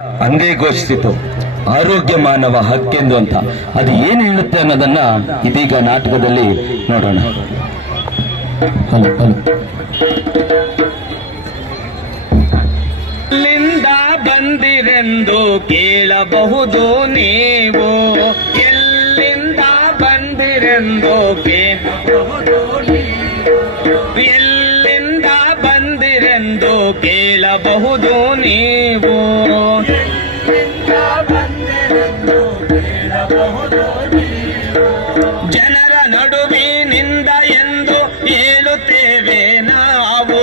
ಹಂಗೆ ಘೋಷಿಸಿತು ಆರೋಗ್ಯ ಮಾನವ ಹಕ್ಕೆಂದು ಅಂತ. ಅದು ಏನು ಹೇಳುತ್ತೆ ಅನ್ನೋದನ್ನ ಇದೀಗ ನಾಟಕದಲ್ಲಿ ನೋಡೋಣ. ಎಲ್ಲಿಂದ ಬಂದಿರೆಂದು ಕೇಳಬಹುದು ನೀವು, ಎಲ್ಲಿಂದ ಬಂದಿರೆಂದು ಕೇಳಬಹುದು ನೀವು, ಎಲ್ಲಿಂದ ಬಂದಿರೆಂದು ಕೇಳಬಹುದು ನೀವು, ಜನರ ನಡುವಿನಿಂದ ಎಂದು ಹೇಳುತ್ತೇವೆ ನಾವು,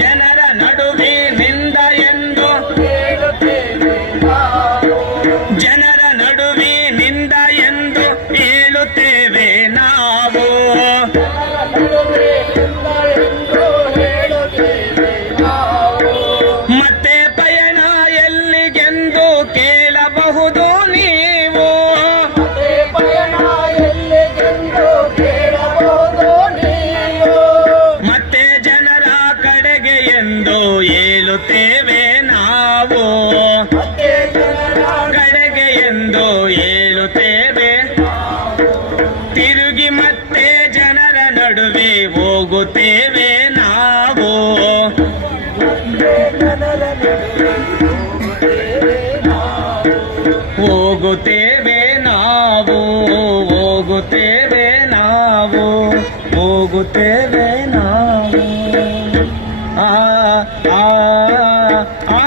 ಜನರ ನಡುವಿನಿಂದ ಎಂದು ಹೇಳುತ್ತೇವೆ ನಾವು, ಜನರ ನಡುವಿನಿಂದ ಎಂದು ಹೇಳುತ್ತೇವೆ ನಾವು, ಮತ್ತೆ ಪಯಣ ಎಲ್ಲಿಗೆಂದು ಕೇಳಬಹುದು ನೀವು, ಮತ್ತೆ ಜನರ ಕಡೆಗೆ ಎಂದು ಹೇಳುತ್ತೇವೆ ನಾವು, ಕಡೆಗೆ ಎಂದು ಹೇಳುತ್ತೇವೆ, ತಿರುಗಿ ಮತ್ತೆ ಜನರ ನಡುವೆ ಹೋಗುತ್ತೇವೆ ನಾವು, ಹೋಗುತ್ತೇವೆ ನಾವು, ಹೋಗುತ್ತೇವೆ ನಾವು, ಹೋಗುತ್ತೇವೆ ನಾವು. ಆ ಆ ಆ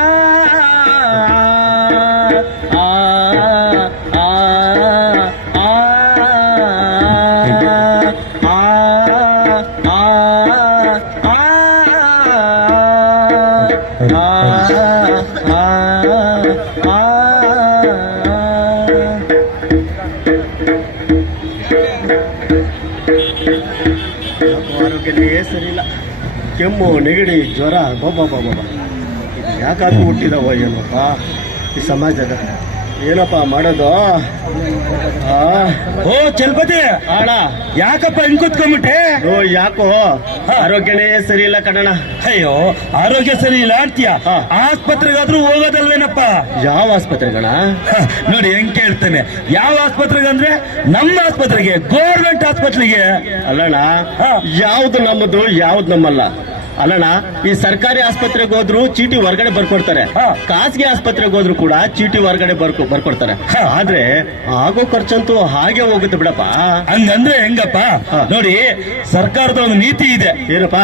ಆರೋಗ್ಯನೇ ಸರಿಯಿಲ್ಲ. ಕೆಮ್ಮು, ನೆಗಡಿ, ಜ್ವರ, ಬಾಬಾ ಯಾಕಾದ್ರೂ ಹುಟ್ಟಿದವ ಏನಪ್ಪ ಈ ಸಮಾಜದ, ಏನಪ್ಪ ಮಾಡೋದು? ಓ ಚಲಪತಿ, ಆಳ ಯಾಕಪ್ಪ ಹಿಂಗ್ ಕೂತ್ಕೊಂಡ್ಬಿಟ್ಟೆ? ಓ ಯಾಕೋ ಆರೋಗ್ಯನೇ ಸರಿ ಇಲ್ಲ ಕಣಣ. ಅಯ್ಯೋ, ಆರೋಗ್ಯ ಸರಿ ಇಲ್ಲ ಅಂತೀಯ, ಆಸ್ಪತ್ರೆಗಾದ್ರೂ ಹೋಗೋದಲ್ವೇನಪ್ಪ? ಯಾವ ಆಸ್ಪತ್ರೆಗಳ? ನೋಡಿ ಹೆಂಗ್ ಕೇಳ್ತೇನೆ, ಯಾವ ಆಸ್ಪತ್ರೆಗೆ ಅಂದ್ರೆ ನಮ್ಮ ಆಸ್ಪತ್ರೆಗೆ, ಗೌರ್ಮೆಂಟ್ ಆಸ್ಪತ್ರೆಗೆ. ಅಲ್ಲಣ್ಣ, ಯಾವ್ದು ನಮ್ಮದು ಯಾವ್ದು ನಮ್ಮಲ್ಲ ಅಲ್ಲಣ್ಣ. ಈ ಸರ್ಕಾರಿ ಆಸ್ಪತ್ರೆಗೆ ಹೋದ್ರು ಚೀಟಿ ಹೊರಗಡೆ ಬರ್ಕೊಡ್ತಾರೆ, ಖಾಸಗಿ ಆಸ್ಪತ್ರೆಗೆ ಹೋದ್ರು ಕೂಡ ಚೀಟಿ ಹೊರಗಡೆ ಬರ್ಕೊಡ್ತಾರೆ. ಆದ್ರೆ ಆಗೋ ಖರ್ಚಂತೂ ಹಾಗೆ ಹೋಗುತ್ತೆ ಬಿಡಪ್ಪ. ಹಂಗಂದ್ರೆ ಹೆಂಗಪ್ಪ? ನೋಡಿ, ಸರ್ಕಾರದ ಒಂದು ನೀತಿ ಇದೆ. ಏನಪ್ಪಾ?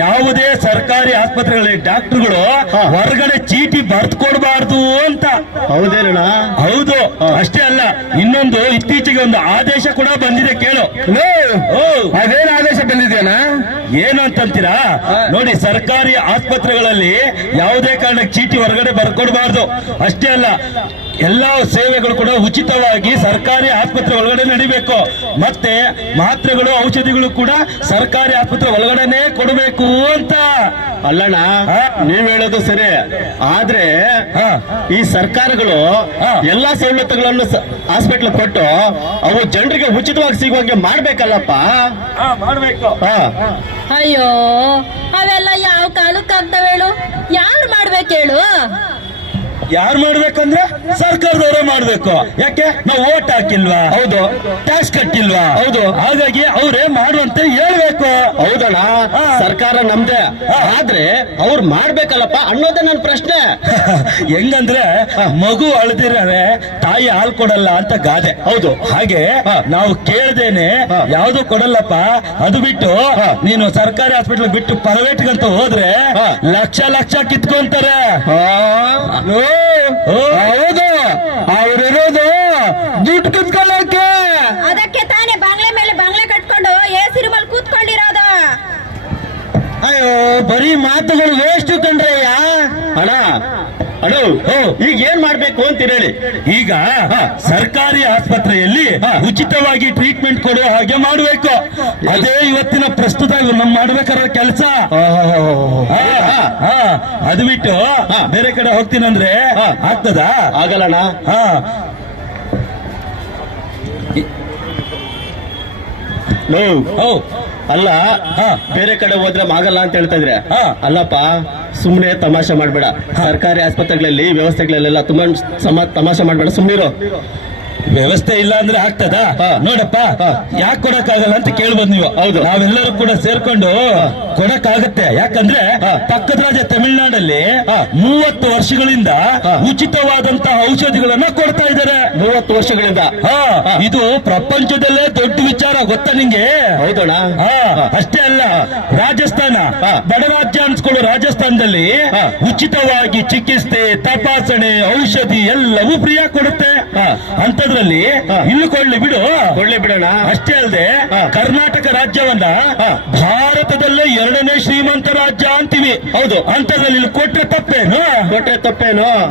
ಯಾವುದೇ ಸರ್ಕಾರಿ ಆಸ್ಪತ್ರೆಗಳಲ್ಲಿ ಡಾಕ್ಟರ್ಗಳು ಹೊರಗಡೆ ಚೀಟಿ ಬರ್ದು ಕೊಡಬಾರ್ದು ಅಂತ. ಹೌದೇನಣ್ಣ? ಹೌದು. ಅಷ್ಟೇ ಅಲ್ಲ, ಇನ್ನೊಂದು ಇತ್ತೀಚೆಗೆ ಒಂದು ಆದೇಶ ಕೂಡ ಬಂದಿದೆ, ಕೇಳು. ಅದೇನು ಆದೇಶ ಬಂದಿದೆಯಣ್ಣ? ಏನು ಅಂತಂತೀರಾ? ನೋಡಿ, ಸರ್ಕಾರಿ ಆಸ್ಪತ್ರೆಗಳಲ್ಲಿ ಯಾವುದೇ ಕಾರಣಕ್ಕೆ ಚೀಟಿ ಹೊರಗಡೆ ಬರ್ಕೊಡ್ಬಾರ್ದು. ಅಷ್ಟೇ ಅಲ್ಲ, ಎಲ್ಲಾ ಸೇವೆಗಳು ಕೂಡ ಉಚಿತವಾಗಿ ಸರ್ಕಾರಿ ಆಸ್ಪತ್ರೆ ಒಳಗಡೆ ನಡಿಬೇಕು. ಮತ್ತೆ ಮಾತ್ರೆಗಳು, ಔಷಧಿಗಳು ಕೂಡ ಸರ್ಕಾರಿ ಆಸ್ಪತ್ರೆ ಒಳಗಡೆನೆ ಕೊಡಬೇಕು ಅಂತ. ಅಲ್ಲಣ್ಣ, ನೀವ್ ಹೇಳೋದು ಸರಿ. ಆದ್ರೆ ಈ ಸರ್ಕಾರಗಳು ಎಲ್ಲಾ ಸವಲತ್ತುಗಳನ್ನು ಹಾಸ್ಪಿಟ್ಲ್ ಕೊಟ್ಟು ಅವು ಜನರಿಗೆ ಉಚಿತವಾಗಿ ಸಿಗುವಂಗೆ ಮಾಡ್ಬೇಕಲ್ಲಪ್ಪ. ಮಾಡ್ಬೇಕು. ಅಯ್ಯೋ, ಅವೆಲ್ಲ ಯಾವ ಕಾಲಕ್ಕೆ ಆಗ್ತಾವೇಳು? ಯಾರು ಮಾಡ್ಬೇಕು ಹೇಳು? ಯಾರು ಮಾಡ್ಬೇಕಂದ್ರೆ ಸರ್ಕಾರದವರೇ ಮಾಡ್ಬೇಕು. ಯಾಕೆ? ನಾವು ಓಟ್ ಹಾಕಿಲ್ವಾ? ಹೌದು. ಟ್ಯಾಕ್ಸ್ ಕಟ್ಟಿಲ್ವಾ? ಹೌದು. ಹಾಗಾಗಿ ಅವರೇ ಮಾಡುವಂತೆ ಹೇಳ್ಬೇಕು. ಹೌದಣ್ಣ, ಸರ್ಕಾರ ನಮ್ದೇ, ಆದ್ರೆ ಅವ್ರು ಮಾಡ್ಬೇಕಲ್ಲಪ್ಪ ಅನ್ನೋದೇ ನನ್ನ ಪ್ರಶ್ನೆ. ಹೆಂಗಂದ್ರೆ, ಮಗು ಅಳ್ದಿರವೆ ತಾಯಿ ಹಾಲು ಕೊಡಲ್ಲ ಅಂತ ಗಾದೆ. ಹೌದು. ಹಾಗೆ ನಾವು ಕೇಳ್ದೇನೆ ಯಾವ್ದು ಕೊಡಲ್ಲಪ್ಪ. ಅದು ಬಿಟ್ಟು ನೀನು ಸರ್ಕಾರಿ ಹಾಸ್ಪಿಟಲ್ ಬಿಟ್ಟು ಪ್ರೈವೇಟ್ಗಂತ ಹೋದ್ರೆ ಲಕ್ಷ ಲಕ್ಷ ಕಿತ್ಕೊಂತಾರೆ. ಹೌದು, ಅವ್ರಿರೋದು ದುಡ್ಡು ಕಿತ್ಕೊಳ್ಳಕ್ಕೆ. ಅದಕ್ಕೆ ತಾನೇ ಬಂಗ್ಲೆ ಮೇಲೆ ಬಂಗ್ಲೆ ಕಟ್ಕೊಂಡು ಎಸಿ ರೂಮಲ್ಲಿ ಕೂತ್ಕೊಂಡಿರೋದು. ಅಯ್ಯೋ, ಬರೀ ಮಾತುಗಳು ವೇಸ್ಟ್ ಕಂಡ್ರಯ್ಯ. ಅಣ್ಣ ಈಗ ಏನ್ ಮಾಡ್ಬೇಕು ಅಂತ ಹೇಳಿ. ಈಗ ಸರ್ಕಾರಿ ಆಸ್ಪತ್ರೆಯಲ್ಲಿ ಉಚಿತವಾಗಿ ಟ್ರೀಟ್ಮೆಂಟ್ ಕೊಡುವ ಹಾಗೆ ಮಾಡಬೇಕು. ಅದೇ ಇವತ್ತಿನ ಪ್ರಸ್ತುತ ನಮ್ ಮಾಡ್ಬೇಕಾದ ಕೆಲಸ. ಅದು ಬಿಟ್ಟು ಬೇರೆ ಕಡೆ ಹೋಗ್ತೀನಂದ್ರೆ ಆಗ್ತದಾ? ಆಗಲ್ಲಣ್ಣ. ಅಲ್ಲ ಬೇರೆ ಕಡೆ ಹೋದ್ರೆ ಆಗಲ್ಲ ಅಂತ ಹೇಳ್ತಾ ಇದ್ರೆ, ಅಲ್ಲಪ್ಪ ಸುಮ್ನೆ ತಮಾಷೆ ಮಾಡ್ಬೇಡ. ಸರ್ಕಾರಿ ಆಸ್ಪತ್ರೆಗಳಲ್ಲಿ ವ್ಯವಸ್ಥೆಗಳಲ್ಲೆಲ್ಲ ತುಂಬಾ ತಮಾಷೆ ಮಾಡ್ಬೇಡ, ಸುಮ್ನಿರು. ವ್ಯವಸ್ಥೆ ಇಲ್ಲ ಅಂದ್ರೆ ಆಗ್ತದ? ನೋಡಪ್ಪ, ಯಾಕೆ ಕೊಡಕ್ಕಾಗಲ್ಲ ಅಂತ ಕೇಳ್ಬೋದು ನೀವು. ಹೌದು. ನಾವೆಲ್ಲರೂ ಕೂಡ ಸೇರ್ಕೊಂಡು ಕೊಡಕ್ಕಾಗತ್ತೆ. ಯಾಕಂದ್ರೆ ಪಕ್ಕದ ರಾಜ್ಯ ತಮಿಳುನಾಡಲ್ಲಿ 30 ವರ್ಷಗಳಿಂದ ಉಚಿತವಾದಂತಹ ಔಷಧಿಗಳನ್ನ ಕೊಡ್ತಾ ಇದ್ದಾರೆ. 30 ವರ್ಷಗಳಿಂದ. ಇದು ಪ್ರಪಂಚದಲ್ಲೇ ದೊಡ್ಡ ವಿಚಾರ, ಗೊತ್ತಾ ನಿಂಗೆ? ಹೌದಣ್ಣ. ಅಷ್ಟೇ ಅಲ್ಲ, ರಾಜಸ್ಥಾನ ಬಡ ರಾಜ್ಯ ಅನ್ಸ್ಕೊಳ್ಳೋ ರಾಜಸ್ಥಾನದಲ್ಲಿ ಉಚಿತವಾಗಿ ಚಿಕಿತ್ಸೆ, ತಪಾಸಣೆ, ಔಷಧಿ ಎಲ್ಲವೂ ಫ್ರೀಯಾಗಿ ಕೊಡುತ್ತೆ. ಅಂತದ್ರಲ್ಲಿ ಇನ್ನು ಕೊಡ್ಲಿ ಬಿಡೋಣ. ಅಷ್ಟೇ ಅಲ್ಲದೆ ಕರ್ನಾಟಕ ರಾಜ್ಯವನ್ನ ಭಾರತದಲ್ಲೇ 2ನೇ ಶ್ರೀಮಂತ ರಾಜ್ಯ ಅಂತೀವಿ. ಹೌದು. ಅಂತದ್ರಲ್ಲಿ ಇಲ್ಲಿ ಕೊಟ್ರೆ ತಪ್ಪೇನು?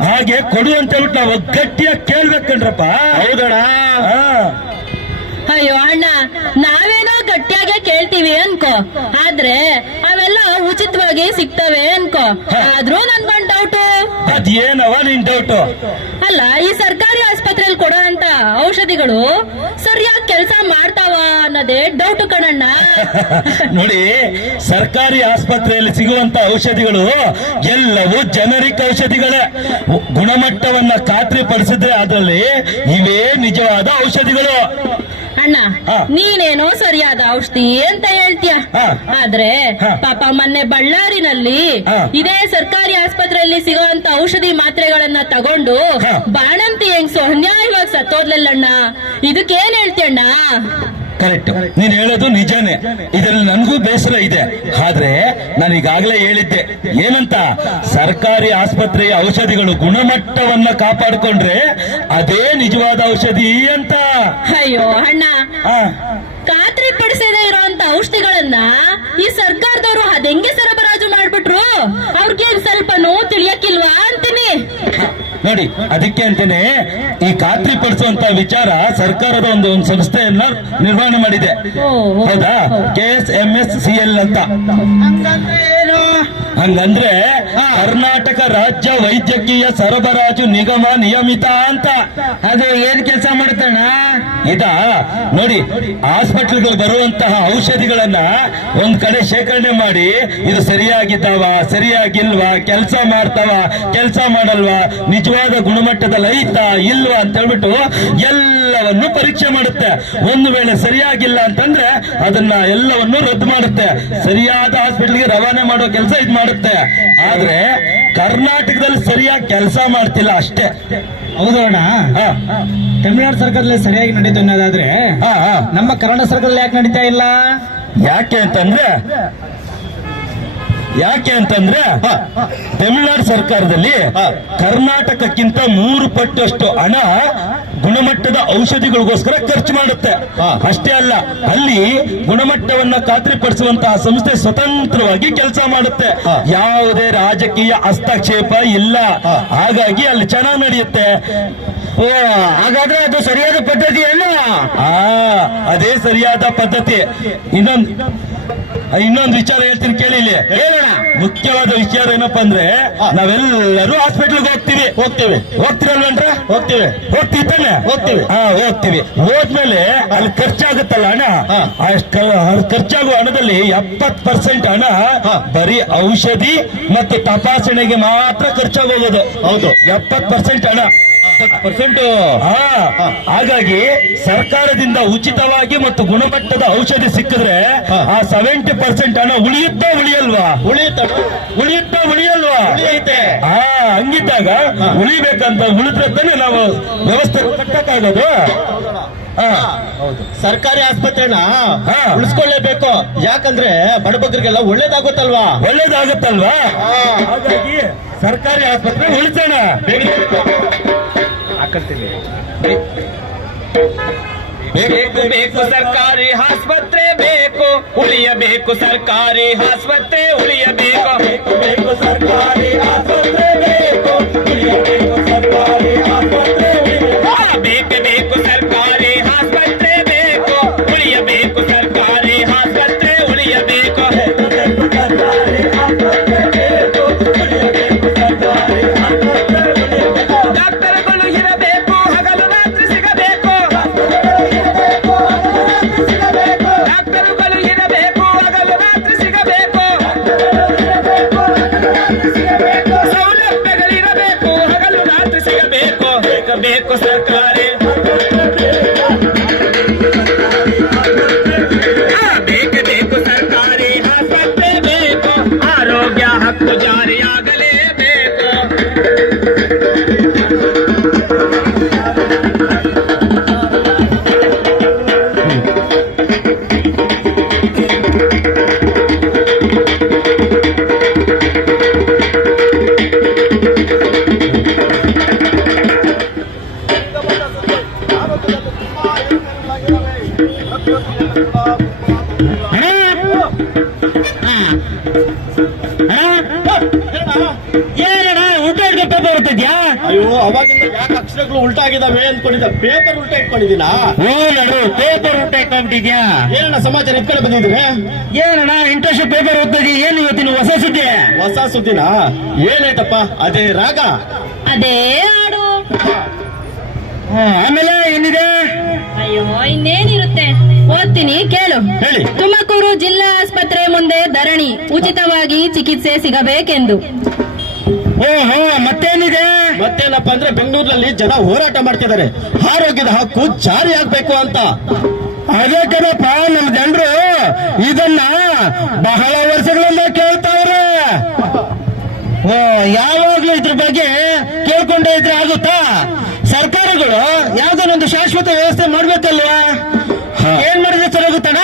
ಹಾಗೆ ಕೊಡು ಅಂತ ಹೇಳ್ಬಿಟ್ಟು ನಾವು ಗಟ್ಟಿಯಾಗಿ ಕೇಳ್ಬೇಕಂಡ್ರಪ್ಪ. ಹೌದಣ್ಣ. ಅಯ್ಯೋ ಅಣ್ಣ, ನಾವೇನೋ ಗಟ್ಟಿಯಾಗೆ ಕೇಳ್ತೀವಿ ಅನ್ಕೋ, ಆದ್ರೆ ಅವೆಲ್ಲ ಉಚಿತವಾಗಿ ಸಿಗ್ತವೆ ಅನ್ಕೋ. ಆದ್ರೂ ನನ್ಗೊಂದ್ ಡೌಟು. ಅದೇನವ ನಿನ್ ಡೌಟು? ಅಲ್ಲ, ಈ ಸರ್ಕಾರಿ ಆಸ್ಪತ್ರೆಯಲ್ಲಿ ಕೊಡೋ ಅಂತ ಔಷಧಿಗಳು ಸರಿಯಾಗಿ ಕೆಲಸ ಮಾಡ್ತಾವ ಅನ್ನೋದೇ ಡೌಟ್ ಕಣಣ್ಣ. ನೋಡಿ, ಸರ್ಕಾರಿ ಆಸ್ಪತ್ರೆಯಲ್ಲಿ ಸಿಗುವಂತ ಔಷಧಿಗಳು ಎಲ್ಲವೂ ಜನರಿಕ್ ಔಷಧಿಗಳೇ. ಗುಣಮಟ್ಟವನ್ನ ಖಾತ್ರಿಪಡಿಸಿದ್ರೆ ಅದರಲ್ಲಿ ಇವೇ ನಿಜವಾದ ಔಷಧಿಗಳು. ಅಣ್ಣ, ನೀನೇನೋ ಸರಿಯಾದ ಔಷಧಿ ಅಂತ ಹೇಳ್ತೀಯ, ಆದ್ರೆ ಪಾಪ ಮೊನ್ನೆ ಬಳ್ಳಾರಿನಲ್ಲಿ ಇದೇ ಸರ್ಕಾರಿ ಆಸ್ಪತ್ರೆಯಲ್ಲಿ ಸಿಗೋಂತ ಔಷಧಿ ಮಾತ್ರೆಗಳನ್ನ ತಗೊಂಡು ಬಾಣಂತಿ ಹೆಂಗ್ಸು ಅನ್ಯಾಯವಾಗಿ ಸತ್ತೋದ್ಲಲ್ಲಣ್ಣ. ಇದಕ್ಕೇನ್ ಹೇಳ್ತೀಯಣ್ಣ? ಕರೆಕ್ಟ್, ನೀನ್ ಹೇಳೋದು ನಿಜಾನೇ. ಇದರಲ್ಲಿ ನನಗೂ ಬೇಸರ ಇದೆ. ಆದ್ರೆ ನಾನು ಈಗಾಗಲೇ ಹೇಳಿದ್ದೆ, ಏನಂತ, ಸರ್ಕಾರಿ ಆಸ್ಪತ್ರೆಯ ಔಷಧಿಗಳು ಗುಣಮಟ್ಟವನ್ನ ಕಾಪಾಡಿಕೊಂಡ್ರೆ ಅದೇ ನಿಜವಾದ ಔಷಧಿ ಅಂತ. ಅಯ್ಯೋ ಅಣ್ಣ, ಖಾತ್ರಿ ಪಡಿಸದೇ ಇರೋಂತ ಔಷಧಿಗಳನ್ನ ಈ ಸರ್ಕಾರದವರು ಅದೆಂಗೆ ಸರಬರಾಜು ಮಾಡ್ಬಿಟ್ರು? ಅವ್ರಿಗೇನ್ ಸ್ವಲ್ಪನೂ ತಿಳಿಯಕ್ಕಿಲ್ವಾ ಅಂತೀನಿ. ನೋಡಿ, ಅದಕ್ಕೆ ಅಂತಾನೆ ಈ ಖಾತ್ರಿ ಪಡಿಸುವಂತ ವಿಚಾರ ಸರ್ಕಾರದ ಒಂದು ಸಂಸ್ಥೆಯನ್ನ ನಿರ್ಮಾಣ ಮಾಡಿದೆ. ಹೌದಾ? KSMSCL ಅಂತ. ಹಂಗಂದ್ರೆ ಕರ್ನಾಟಕ ರಾಜ್ಯ ವೈದ್ಯಕೀಯ ಸರಬರಾಜು ನಿಗಮ ನಿಯಮಿತ ಅಂತ. ಅದು ಏನ್ ಕೆಲಸ ಮಾಡುತ್ತಣ್ಣ? ನೋಡಿ, ಹಾಸ್ಪಿಟಲ್ಗಳು ಬರುವಂತಹ ಔಷಧಿಗಳನ್ನ ಒಂದ್ ಕಡೆ ಶೇಖರಣೆ ಮಾಡಿ, ಇದು ಸರಿಯಾಗಿದ್ದಾವ, ಸರಿಯಾಗಿಲ್ವಾ, ಕೆಲಸ ಮಾಡ್ತಾವ, ಕೆಲಸ ಮಾಡಲ್ವಾ, ನಿಜವಾದ ಗುಣಮಟ್ಟದಲ್ಲಿ ಐತಾ ಇಲ್ವಾ ಅಂತ ಹೇಳ್ಬಿಟ್ಟು ಎಲ್ಲವನ್ನು ಪರೀಕ್ಷೆ ಮಾಡುತ್ತೆ. ಒಂದು ವೇಳೆ ಸರಿಯಾಗಿಲ್ಲ ಅಂತಂದ್ರೆ ಅದನ್ನ ಎಲ್ಲವನ್ನು ರದ್ದು ಮಾಡುತ್ತೆ, ಸರಿಯಾದ ಹಾಸ್ಪಿಟಲ್ಗೆ ರವಾನೆ ಮಾಡೋ ಕೆಲಸ ಇದು ಮಾಡುತ್ತೆ. ಆದ್ರೆ ಕರ್ನಾಟಕದಲ್ಲಿ ಸರಿಯಾಗಿ ಕೆಲಸ ಮಾಡ್ತಿಲ್ಲ ಅಷ್ಟೇ. ಹೌದು ಅಣ್ಣ. ತಮಿಳುನಾಡು ಸರ್ಕಾರದಲ್ಲಿ ಸರಿಯಾಗಿ ನಡೀತು ಅನ್ನೋದಾದ್ರೆ ನಮ್ಮ ಕರ್ನಾಟಕ ಸರ್ಕಾರದಲ್ಲಿ ಯಾಕೆ ನಡೀತಾ ಇಲ್ಲ? ಯಾಕೆ ಅಂತಂದ್ರೆ ತಮಿಳುನಾಡು ಸರ್ಕಾರದಲ್ಲಿ ಕರ್ನಾಟಕಕ್ಕಿಂತ 3 ಪಟ್ಟಷ್ಟು ಹಣ ಗುಣಮಟ್ಟದ ಔಷಧಿಗಳಿಗೋಸ್ಕರ ಖರ್ಚು ಮಾಡುತ್ತೆ. ಅಷ್ಟೇ ಅಲ್ಲ, ಅಲ್ಲಿ ಗುಣಮಟ್ಟವನ್ನ ಖಾತ್ರಿಪಡಿಸುವಂತಹ ಸಂಸ್ಥೆ ಸ್ವತಂತ್ರವಾಗಿ ಕೆಲಸ ಮಾಡುತ್ತೆ. ಯಾವುದೇ ರಾಜಕೀಯ ಹಸ್ತಕ್ಷೇಪ ಇಲ್ಲ. ಹಾಗಾಗಿ ಅಲ್ಲಿ ಚೆನ್ನಾಗಿ ನಡೆಯುತ್ತೆ. ಹಾಗಾದ್ರೆ ಅದು ಸರಿಯಾದ ಪದ್ಧತಿ ಅಲ್ಲ? ಅದೇ ಸರಿಯಾದ ಪದ್ಧತಿ. ಇನ್ನೊಂದು ವಿಚಾರ ಹೇಳ್ತೀನಿ ಕೇಳಿ, ಇಲ್ಲಿ ಹೇಳೋಣ. ಮುಖ್ಯವಾದ ವಿಚಾರ ಏನಪ್ಪಾ ಅಂದ್ರೆ, ನಾವೆಲ್ಲರೂ ಹಾಸ್ಪಿಟಲ್ಗೆ ಹೋಗ್ತೀರಲ್ವನ್ರ? ಹೋಗ್ತೀವಿ ತಾನೆ? ಹೋಗ್ತೀವಿ. ಹೋದ್ಮೇಲೆ ಅಲ್ಲಿ ಖರ್ಚಾಗುತ್ತಲ್ಲ ಹಣ, ಖರ್ಚಾಗುವ ಹಣದಲ್ಲಿ 70% ಹಣ ಬರೀ ಔಷಧಿ ಮತ್ತು ತಪಾಸಣೆಗೆ ಮಾತ್ರ ಖರ್ಚಾಗೋಗೋದು. ಹೌದು, 70% ಹಣ. ಹಾಗಾಗಿ ಸರ್ಕಾರದಿಂದ ಉಚಿತವಾಗಿ ಮತ್ತು ಗುಣಮಟ್ಟದ ಔಷಧಿ ಸಿಕ್ಕಿದ್ರೆ ಆ 70% ಹಣ ಉಳಿಯುತ್ತಾ ಉಳಿಯಲ್ವಾ? ಉಳಿಯಲ್ವಾ? ಹಂಗಿದ್ದಾಗ ಉಳಿಬೇಕಂತ ಉಳಿದ್ರೆ ತಾನೆ ನಾವು ವ್ಯವಸ್ಥೆ ಕಟ್ಟಕ್ಕಾಗೋದು. ಸರ್ಕಾರಿ ಆಸ್ಪತ್ರೆನ ಉಳಿಸ್ಕೊಳ್ಳೇಬೇಕು. ಯಾಕಂದ್ರೆ ಬಡಬಗ್ರಿಗೆಲ್ಲ ಒಳ್ಳೇದಾಗುತ್ತಲ್ವಾ? ಹಾಗಾಗಿ ಸರ್ಕಾರಿ ಆಸ್ಪತ್ರೆ ಉಳಿಸೋಣ. ಬೇಕು ಸರ್ಕಾರಿ ಆಸ್ಪತ್ರೆ ಬೇಕು, ಉಳಿಯಬೇಕು ಸರ್ಕಾರಿ ಆಸ್ಪತ್ರೆ ಉಳಿಯಬೇಕು. ಬೇಕು ಸರ್ಕಾರಿ ಆಸ್ಪತ್ರೆ ಬೇಕು, ಉಳಿಯಬೇಕು ಸರ್ಕಾರಿ ಆಸ್ಪತ್ರೆ ಬೇಕು ಸರ್ಕಾರಿ ಆಸ್ಪತ್ರೆ ಬೇಕು, ಉಳಿಯಬೇಕು ಸರ್ಕಾರಿ ಆಸ್ಪತ್ರೆ ಉಳಿಯಬೇಕು. ಡಾಕ್ಟರ್ಗಳು ಇರಬೇಕು, ಹಗಲು ರಾತ್ರಿ ಸಿಗಬೇಕು. ಡಾಕ್ಟರ್ಗಳು ಇರಬೇಕು, ಹಗಲು ರಾತ್ರಿ ಸಿಗಬೇಕು. ಬೇಕು ಸರ್ಕಾರಿ ಬೇಕು ಸರ್ಕಾರಿ ಆಸ್ಪತ್ರೆ ಬೇಕು ಆರೋಗ್ಯ ಹಕ್ಕು ಜಾರಿಯಾಗಲೇಬೇಕು ಏನಣ್ಣ ಊಟ ಪೇಪರ್ ಬರ್ತಿದ್ಯಾ? ಅಯ್ಯೋ ಅವಾಗಿಂದ ಯಾಕೆ ಅಕ್ಷರಗಳು ಉಲ್ಟಾಗಿದ್ದಾವೆ ಅಂದ್ಕೊಂಡಿದ್ದ ಪೇಪರ್ ಉಲ್ಟಾ ಇಟ್ಕೊಂಡಿದ್ದೀನಾ ನೋಡು ಪೇಪರ್ ಊಟ ಇಟ್ಕೊಂಡ್ಬಿಟ್ಟಿದ್ಯಾ? ಏನಣ್ಣ ಸಮಾಚಾರ ಇಟ್ಕೊಂಡು ಬಂದಿದ್ದೀವಿ ಏನಣ್ಣ ಇಂಟರ್ನ್ಶಿಪ್ ಪೇಪರ್ ಓದ್ತಿದ್ಯಾ? ಏನು ಇವತ್ತಿನ ಹೊಸ ಸುದ್ದಿ? ಹೊಸ ಸುದ್ದಿನ ಏನಾಯ್ತಪ್ಪ ಅದೇ ರಾಗ ಅದೇ ಹಾಡು. ಆಮೇಲೆ ಏನಿದೆ? ಅಯ್ಯೋ ಇನ್ನೇನಿರುತ್ತೆ, ಓದ್ತೀನಿ ಕೇಳು. ಹೇಳಿ. ತುಮಕೂರು ಜಿಲ್ಲಾ ಆಸ್ಪತ್ರೆ ಮುಂದೆ ಧರಣಿ, ಉಚಿತವಾಗಿ ಚಿಕಿತ್ಸೆ ಸಿಗಬೇಕೆಂದು. ಓಹೋ ಮತ್ತೇನಿದೆ? ಮತ್ತೇನಪ್ಪ ಅಂದ್ರೆ ಬೆಂಗಳೂರಿನಲ್ಲಿ ಜನ ಹೋರಾಟ ಮಾಡ್ತಿದ್ದಾರೆ ಆರೋಗ್ಯದ ಹಕ್ಕು ಜಾರಿ ಆಗ್ಬೇಕು ಅಂತ. ಅದೇ ಕಣಪ್ಪ, ನಮ್ಮ ಜನರು ಇದನ್ನ ಬಹಳ ವರ್ಷಗಳಿಂದ ಕೇಳ್ತಾವ್ರೆ. ಯಾವಾಗ್ಲೂ ಇದ್ರ ಬಗ್ಗೆ ಕೇಳ್ಕೊಂಡೇ ಇದ್ರೆ ಆಗುತ್ತಾ? ಸರ್ಕಾರಗಳು ಯಾವ್ದೊಂದು ಶಾಶ್ವತ ವ್ಯವಸ್ಥೆ ಮಾಡ್ಬೇಕಲ್ವಾ? ಏನ್ ಮಾಡಿದ್ರೆ ಚೆನ್ನಾಗುತ್ತಣ್ಣ?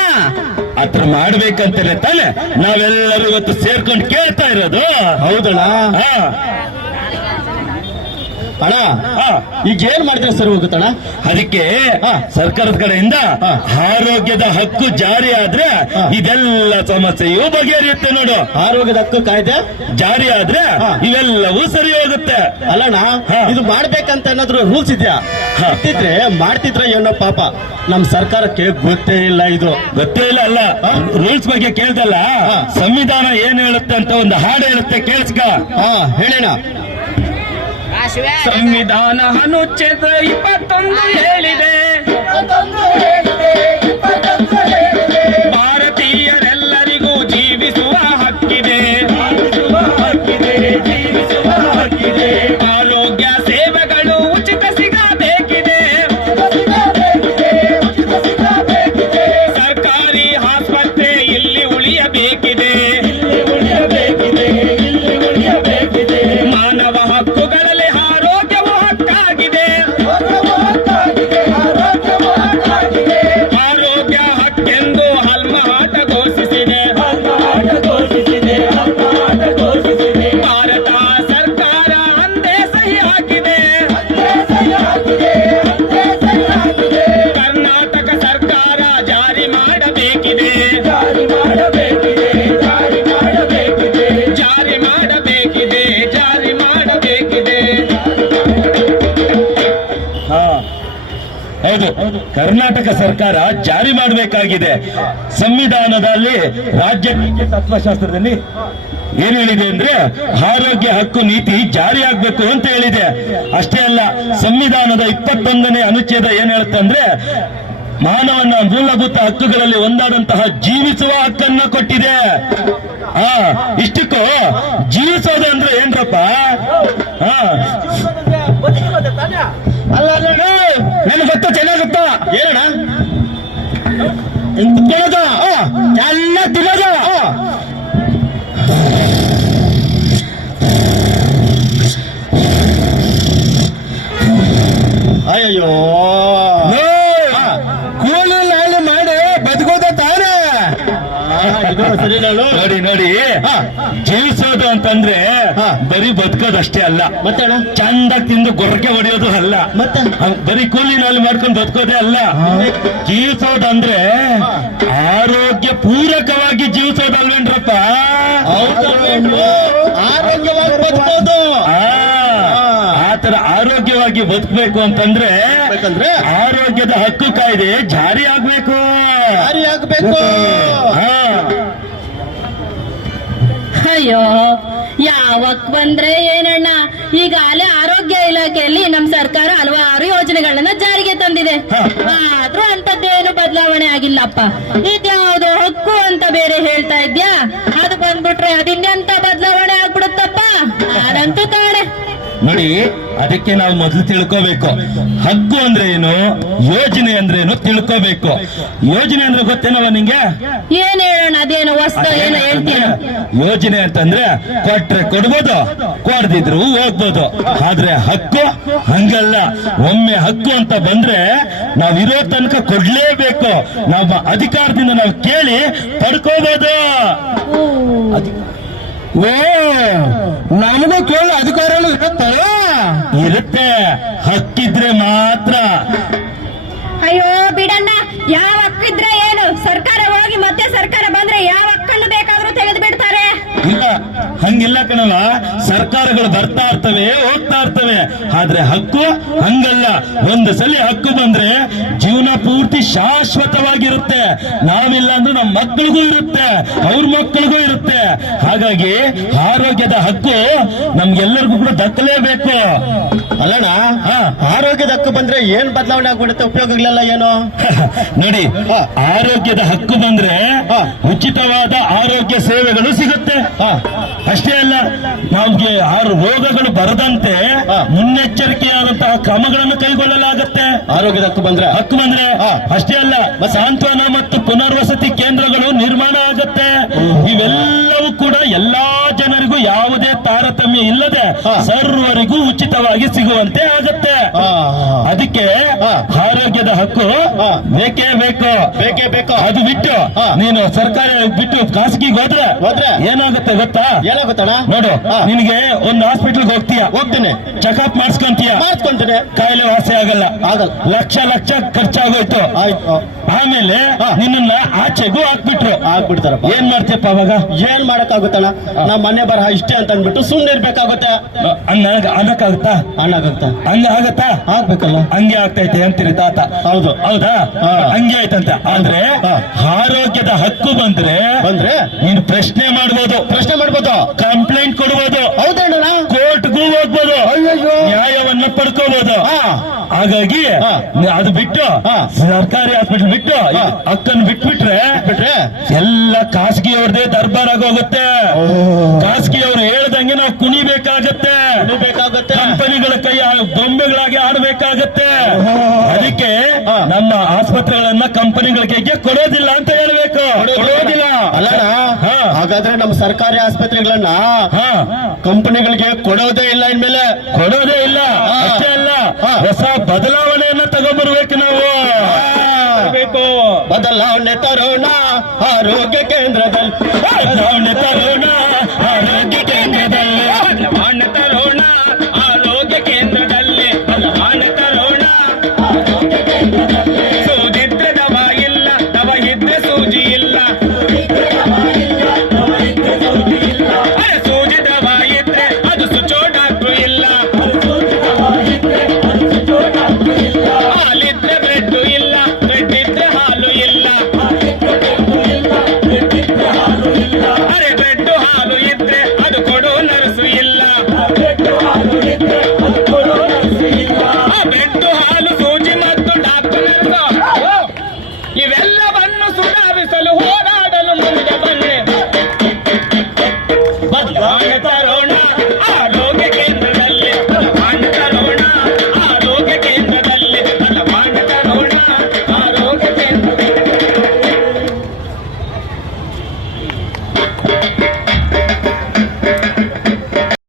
ಹತ್ರ ಮಾಡ್ಬೇಕಂತಲೇ ತಾನೆ ನಾವೆಲ್ಲರೂ ಇವತ್ತು ಸೇರ್ಕೊಂಡು ಕೇಳ್ತಾ ಇರೋದು. ಹೌದಣ್ಣ ಅಣ್ಣ ಈಗ ಏನ್ ಮಾಡಿದ್ರೆ ಸರಿ ಹೋಗುತ್ತಣ್ಣ? ಅದಕ್ಕೆ ಸರ್ಕಾರದ ಕಡೆಯಿಂದ ಆರೋಗ್ಯದ ಹಕ್ಕು ಜಾರಿ ಆದ್ರೆ ಇದೆಲ್ಲ ಸಮಸ್ಯೆಯೂ ಬಗೆಹರಿಯುತ್ತೆ ನೋಡು. ಆರೋಗ್ಯದ ಹಕ್ಕು ಕಾಯ್ದೆ ಜಾರಿ ಆದ್ರೆ ಇವೆಲ್ಲವೂ ಸರಿ ಹೋಗುತ್ತೆ. ಅಲ್ಲಣ್ಣ ಇದು ಮಾಡ್ಬೇಕಂತ ಏನಾದ್ರು ರೂಲ್ಸ್ ಇದೆಯಾ? ಮಾಡ್ತಿದ್ರೆ ಏನೋ ಪಾಪ ನಮ್ ಸರ್ಕಾರಕ್ಕೆ ಗೊತ್ತೇ ಇಲ್ಲ. ಇದು ಗೊತ್ತೇ ಇಲ್ಲ ಅಲ್ಲ, ರೂಲ್ಸ್ ಬಗ್ಗೆ ಕೇಳ್ದಲ್ಲ. ಸಂವಿಧಾನ ಏನ್ ಹೇಳುತ್ತೆ ಅಂತ ಒಂದು ಹಾಡು ಹೇಳುತ್ತೆ, ಕೇಳಿಸ್ಕ. ಹೇಳೋಣ. ಸಂವಿಧಾನ ಅನುಚ್ಛೇದ 21 ಹೇಳಿದೆ, ಭಾರತೀಯರೆಲ್ಲರಿಗೂ ಜೀವಿಸುವ ಹಕ್ಕಿದೆ. ಆರೋಗ್ಯ ಸೇವೆಗಳು ಉಚಿತ ಸಿಗಬೇಕಿದೆ. ಸರ್ಕಾರಿ ಆಸ್ಪತ್ರೆ ಇಲ್ಲಿ ಉಳಿಯಬೇಕಿದೆ. ಮಾನವ ಹಕ್ಕುಗಳಲ್ಲಿ ಆರೋಗ್ಯವು ಹಕ್ಕಾಗಿದೆ. ಆರೋಗ್ಯ ಹಕ್ಕೆಂದು ಹಲ್ಮಾಟ ಘೋಷಿಸಿದೆ. ಭಾರತ ಸರ್ಕಾರ ಅಂದೇ ಸಹಿ ಹಾಕಿದೆ. ಕರ್ನಾಟಕ ಸರ್ಕಾರ ಜಾರಿ ಮಾಡಬೇಕಿದೆ. ಜಾರಿ ಮಾಡಬೇಕಿದೆ. ಹೌದು, ಕರ್ನಾಟಕ ಸರ್ಕಾರ ಜಾರಿ ಮಾಡಬೇಕಾಗಿದೆ. ಸಂವಿಧಾನದಲ್ಲಿ ರಾಜ್ಯ ನೀತಿ ತತ್ವಶಾಸ್ತ್ರದಲ್ಲಿ ಏನ್ ಹೇಳಿದೆ ಅಂದ್ರೆ ಆರೋಗ್ಯ ಹಕ್ಕು ನೀತಿ ಜಾರಿ ಆಗ್ಬೇಕು ಅಂತ ಹೇಳಿದೆ. ಅಷ್ಟೇ ಅಲ್ಲ, ಸಂವಿಧಾನದ 21ನೇ ಅನುಚ್ಛೇದ ಏನ್ ಹೇಳುತ್ತೆ ಅಂದ್ರೆ ಮಾನವನ ಮೂಲಭೂತ ಹಕ್ಕುಗಳಲ್ಲಿ ಒಂದಾದಂತಹ ಜೀವಿಸುವ ಹಕ್ಕನ್ನ ಕೊಟ್ಟಿದೆ. ಇಷ್ಟಕ್ಕೂ ಜೀವಿಸೋದು ಅಂದ್ರೆ ಏನ್ರಪ್ಪ? ಅಲ್ಲ ನನಗೆ ಗೊತ್ತ, ಚೆನ್ನಾಗ್ ಗೊತ್ತ. ಏನಣ್ಣ? ತಿನ್ನೋದು ಎಲ್ಲ ತಿನ್ನೋದು. ಅಯ್ಯೋ ಕೂಲಿ ಲಾಲಿ ಮಾಡಿ ಬದುಕೋದ ತಾನೇ. ನೋಡಿ ಜೀವಿಸೋದು ಅಂತಂದ್ರೆ ಬರೀ ಬದುಕೋದಷ್ಟೇ ಅಲ್ಲ, ಮತ್ತೆ ಚಂದಾಗಿ ತಿಂದು ಗೊರಕೆ ಹೊಡೆಯೋದು ಅಲ್ಲ, ಮತ್ತೆ ಬರೀ ಕೂಲಿನಲ್ಲಿ ಮಾಡ್ಕೊಂಡು ಬದುಕೋದೇ ಅಲ್ಲ. ಜೀವಿಸೋದಂದ್ರೆ ಆರೋಗ್ಯ ಪೂರಕವಾಗಿ ಜೀವಿಸೋದಲ್ವೇನ್ರಪ್ಪ? ಆರೋಗ್ಯವಾಗಿ ಬದುಕೋದು. ಆತರ ಆರೋಗ್ಯವಾಗಿ ಬದುಕಬೇಕು ಅಂತಂದ್ರೆ ಆರೋಗ್ಯದ ಹಕ್ಕು ಕಾಯ್ದೆ ಜಾರಿ ಆಗ್ಬೇಕು. ಅಯ್ಯೋ ಯಾವಕ್ ಬಂದ್ರೆ ಏನಣ್ಣ, ಈಗಾಗಲೇ ಆರೋಗ್ಯ ಇಲಾಖೆಯಲ್ಲಿ ನಮ್ ಸರ್ಕಾರ ಹಲವಾರು ಯೋಜನೆಗಳನ್ನ ಜಾರಿಗೆ ತಂದಿದೆ. ಆದ್ರೂ ಅಂತದ್ದೇನು ಬದಲಾವಣೆ ಆಗಿಲ್ಲಪ್ಪ. ಇದ್ಯಾವುದೋ ಹಕ್ಕು ಅಂತ ಬೇರೆ ಹೇಳ್ತಾ ಇದ್ಯಾ? ಅದು ಬಂದ್ಬಿಟ್ರೆ ಅದಿನ್ನೆಂತ ಬದಲಾವಣೆ ಆಗ್ಬಿಡುತ್ತಪ್ಪ. ನಾನಂತೂ ಕಾಣೆ ನೋಡಿ, ಅದಕ್ಕೆ ನಾವು ಮೊದಲು ತಿಳ್ಕೋಬೇಕು ಹಕ್ಕು ಅಂದ್ರೆ ಏನು, ಯೋಜನೆ ಅಂದ್ರೆ ಏನು ತಿಳ್ಕೋಬೇಕು. ಯೋಜನೆ ಅಂದ್ರೆ ಗೊತ್ತೇನವ ನಿಂಗೆ? ಏನ್ ಹೇಳೋಣ, ಅದೇನು ವಸ್ತು ಏನೋ ಹೇಳ್ತೀಯ? ಯೋಜನೆ ಅಂತಂದ್ರೆ ಕೊಟ್ರೆ ಕೊಡ್ಬೋದು, ಕೊಡ್ದಿದ್ರು ಹೋಗ್ಬೋದು. ಆದ್ರೆ ಹಕ್ಕು ಹಂಗಲ್ಲ. ಒಮ್ಮೆ ಹಕ್ಕು ಅಂತ ಬಂದ್ರೆ ನಾವಿರೋ ತನಕ ಕೊಡ್ಲೇಬೇಕು. ನಮ್ಮ ಅಧಿಕಾರದಿಂದ ನಾವು ಕೇಳಿ ಪಡ್ಕೋಬಹುದು. ನಮಗೂ ಕೇಳೋ ಅಧಿಕಾರ ಇರುತ್ತೆ, ಹಕ್ಕಿದ್ರೆ ಮಾತ್ರ. ಅಯ್ಯೋ ಬಿಡಣ್ಣ, ಯಾವ ಹಕ್ಕಿದ್ರೆ ಏನು? ಸರ್ಕಾರ ಹೋಗಿ ಮತ್ತೆ ಸರ್ಕಾರ ಬಂದ್ರೆ ಯಾವ ಹಕ್ಕನ್ನು ಬೇಕಾದ್ರೂ ತೆಗೆದು ಬಿಡ್ತಾರೆ. ಇಲ್ಲ, ಹಂಗಿಲ್ಲ ಕಣವ. ಸರ್ಕಾರಗಳು ಬರ್ತಾ ಇರ್ತವೆ, ಹೋಗ್ತಾ ಇರ್ತವೆ. ಆದ್ರೆ ಹಕ್ಕು ಹಂಗಲ್ಲ. ಒಂದು ಸಲ ಹಕ್ಕು ಬಂದ್ರೆ ಜೀವನ ಪೂರ್ತಿ ಶಾಶ್ವತವಾಗಿರುತ್ತೆ. ನಾವಿಲ್ಲ ಅಂದ್ರೆ ನಮ್ಮ ಮಕ್ಕಳಿಗೂ ಇರುತ್ತೆ, ಅವ್ರ ಮಕ್ಕಳಿಗೂ ಇರುತ್ತೆ. ಹಾಗಾಗಿ ಆರೋಗ್ಯದ ಹಕ್ಕು ನಮ್ಗೆಲ್ಲರಿಗೂ ಕೂಡ ದಕ್ಕಲೇಬೇಕು. ಅಲ್ಲಣ್ಣ, ಆರೋಗ್ಯದ ಹಕ್ಕು ಬಂದ್ರೆ ಏನ್ ಬದಲಾವಣೆ ಆಗ್ಬಿಡುತ್ತೆ? ಉಪಯೋಗಗಳೆಲ್ಲ ಏನು? ನೋಡಿ, ಆರೋಗ್ಯದ ಹಕ್ಕು ಬಂದ್ರೆ ಉಚಿತವಾದ ಆರೋಗ್ಯ ಸೇವೆಗಳು ಸಿಗುತ್ತೆ. ಅಷ್ಟೇ ಅಲ್ಲ, ನಮ್ಗೆ ರೋಗಗಳು ಬರದಂತೆ ಮುನ್ನೆಚ್ಚರಿಕೆಯಾದಂತಹ ಕ್ರಮಗಳನ್ನು ಕೈಗೊಳ್ಳಲಾಗುತ್ತೆ. ಆರೋಗ್ಯದ ಹಕ್ಕು ಬಂದ್ರೆ ಅಷ್ಟೇ ಅಲ್ಲ, ಸಾಂತ್ವನ ಮತ್ತು ಪುನರ್ವಸತಿ ಕೇಂದ್ರಗಳು ನಿರ್ಮಾಣ ಆಗುತ್ತೆ. ಇವೆಲ್ಲವೂ ಕೂಡ ಎಲ್ಲಾ ಜನರಿಗೂ ಯಾವುದೇ ತಾರತಮ್ಯ ಇಲ್ಲದೆ ಸರ್ವರಿಗೂ ಉಚಿತವಾಗಿ ಸಿಗುವಂತೆ ಆಗುತ್ತೆ. ಅದಕ್ಕೆ ಆರೋಗ್ಯದ ಹಕ್ಕು ಬೇಕೇ ಬೇಕು. ಅದು ಬಿಟ್ಟು ನೀನು ಸರ್ಕಾರ ಬಿಟ್ಟು ಖಾಸಗಿಗೆ ಹೋದ್ರೆ ಏನಾಗುತ್ತೆ ಗೊತ್ತಾ? ನೋಡು, ನಿನಗೆ ಒಂದು ಹಾಸ್ಪಿಟಲ್ ಹೋಗ್ತೀನಿ, ಚೆಕಪ್ ಮಾಡಿಸ್ಕೊಂತೀನಿ, ಕಾಯಿಲೆ ವಾಸಿ ಆಗಲ್ಲ, ಲಕ್ಷ ಖರ್ಚಾಗೋಯ್ತು. ಆಮೇಲೆ ನಿನ್ನ ಆಚೆಗೂ ಹಾಕ್ಬಿಡ್ತಾರಪ್ಪ. ಏನ್ ಮಾಡ್ತೀಯಪ್ಪ ಅವಾಗ? ಏನ್ ಮಾಡಕ್ಕಾಗುತ್ತಣ್ಣ? ನಮ್ಮ ಮನೆ ಬರಹ ಇಷ್ಟೇ ಅಂತ ಅಂದ್ಬಿಟ್ಟು ಸುಮ್ನೆ ಇರ್ಬೇಕಾಗುತ್ತೆ. ಅನ್ನಕ್ಕಾಗುತ್ತಾ? ಹಂಗೆ ಆಗತ್ತಾ? ಆಗ್ಬೇಕಲ್ಲ. ಹಂಗೆ ಆಗ್ತೈತೆ ಅಂತೀರಿ ತಾತ. ಹೌದಾ? ಹಂಗೆ ಆಯ್ತಂತ. ಆದ್ರೆ ಆರೋಗ್ಯದ ಹಕ್ಕು ಬಂದ್ರೆ ನೀನು ಪ್ರಶ್ನೆ ಮಾಡ್ಬೋದು, ಕಂಪ್ಲೇಂಟ್ ಕೊಡ್ಬೋದು, ಕೋರ್ಟ್ಗೂ ಹೋಗ್ಬೋದು, ನ್ಯಾಯವನ್ನ ಪಡ್ಕೋಬಹುದು. ಹಾಗಾಗಿ ಅದು ಬಿಟ್ಟು ಸರ್ಕಾರಿ ಹಾಸ್ಪಿಟಲ್ ಬಿಟ್ಟು ಹಕ್ಕನ್ನು ಬಿಟ್ಬಿಟ್ರೆ ಎಲ್ಲ ಖಾಸಗಿಯವ್ರದೇ ದರ್ಬಾರ್ ಆಗೋಗುತ್ತೆ. ಖಾಸಗಿಯವ್ರು ಹೇಳ್ದಂಗೆ ನಾವು ಕುಣಿಬೇಕಾಗತ್ತೆ, ಕಂಪನಿಗಳ ಕೈ ಬೊಂಬೆಗಳಾಗಿ ಆಡಬೇಕಾಗತ್ತೆ. ಅದಕ್ಕೆ ನಮ್ಮ ಆಸ್ಪತ್ರೆಗಳನ್ನ ಕಂಪನಿಗಳ ಕೈಗೆ ಕೊಡೋದಿಲ್ಲ ಅಂತ ಹೇಳ್ಬೇಕು. ಕೊಡೋದಿಲ್ಲ ಅಲ್ಲಣ್ಣ. ಹಾಗಾದ್ರೆ ನಮ್ಮ ಸರ್ಕಾರಿ ಆಸ್ಪತ್ರೆಗಳನ್ನ ಕಂಪನಿಗಳಿಗೆ ಕೊಡೋದೇ ಇಲ್ಲ, ಇನ್ಮೇಲೆ ಕೊಡೋದೇ ಇಲ್ಲ. ಅಷ್ಟೇ ಅಲ್ಲ, ಹೊಸ ಬದಲಾವಣೆಯನ್ನ ತಗೊಂಡ್ಬರ್ಬೇಕು ನಾವು. ಬದಲಾವಣೆ ತರೋಣ ಆರೋಗ್ಯ ಕೇಂದ್ರದಲ್ಲಿ, ಬದಲಾವಣೆ ತರೋಣ ಆರೋಗ್ಯ ಕೇಂದ್ರದಲ್ಲಿ, ಬದಲಾವಣೆ ತರೋಣ ಆರೋಗ್ಯ ಕೇಂದ್ರದಲ್ಲಿ, ಬದಲಾವಣೆ ತರೋಣ. ಸೂಜಿದ್ರೆ ದವ ಇಲ್ಲ, ದವ ಇದ್ರೆ ಸೂಜಿ ಇಲ್ಲ. ಸೂಜಿ ದವ ಇದ್ರೆ ಅದು ಸುಚೋ ಡಾಕ್ಟ್ರು ಇಲ್ಲ. ಹಾಲಿದ್ರೆ ಬ್ರೆಡ್ ಇಲ್ಲ, ಬ್ರೆಡ್ ಇದ್ರೆ ಹಾಲು ಇಲ್ಲ. ಅರೆ ಬ್ರೆಡ್ ಹಾಲು ಇದ್ರೆ ಅದು ಕೊಡೋ ನರ್ಸು ಇಲ್ಲ.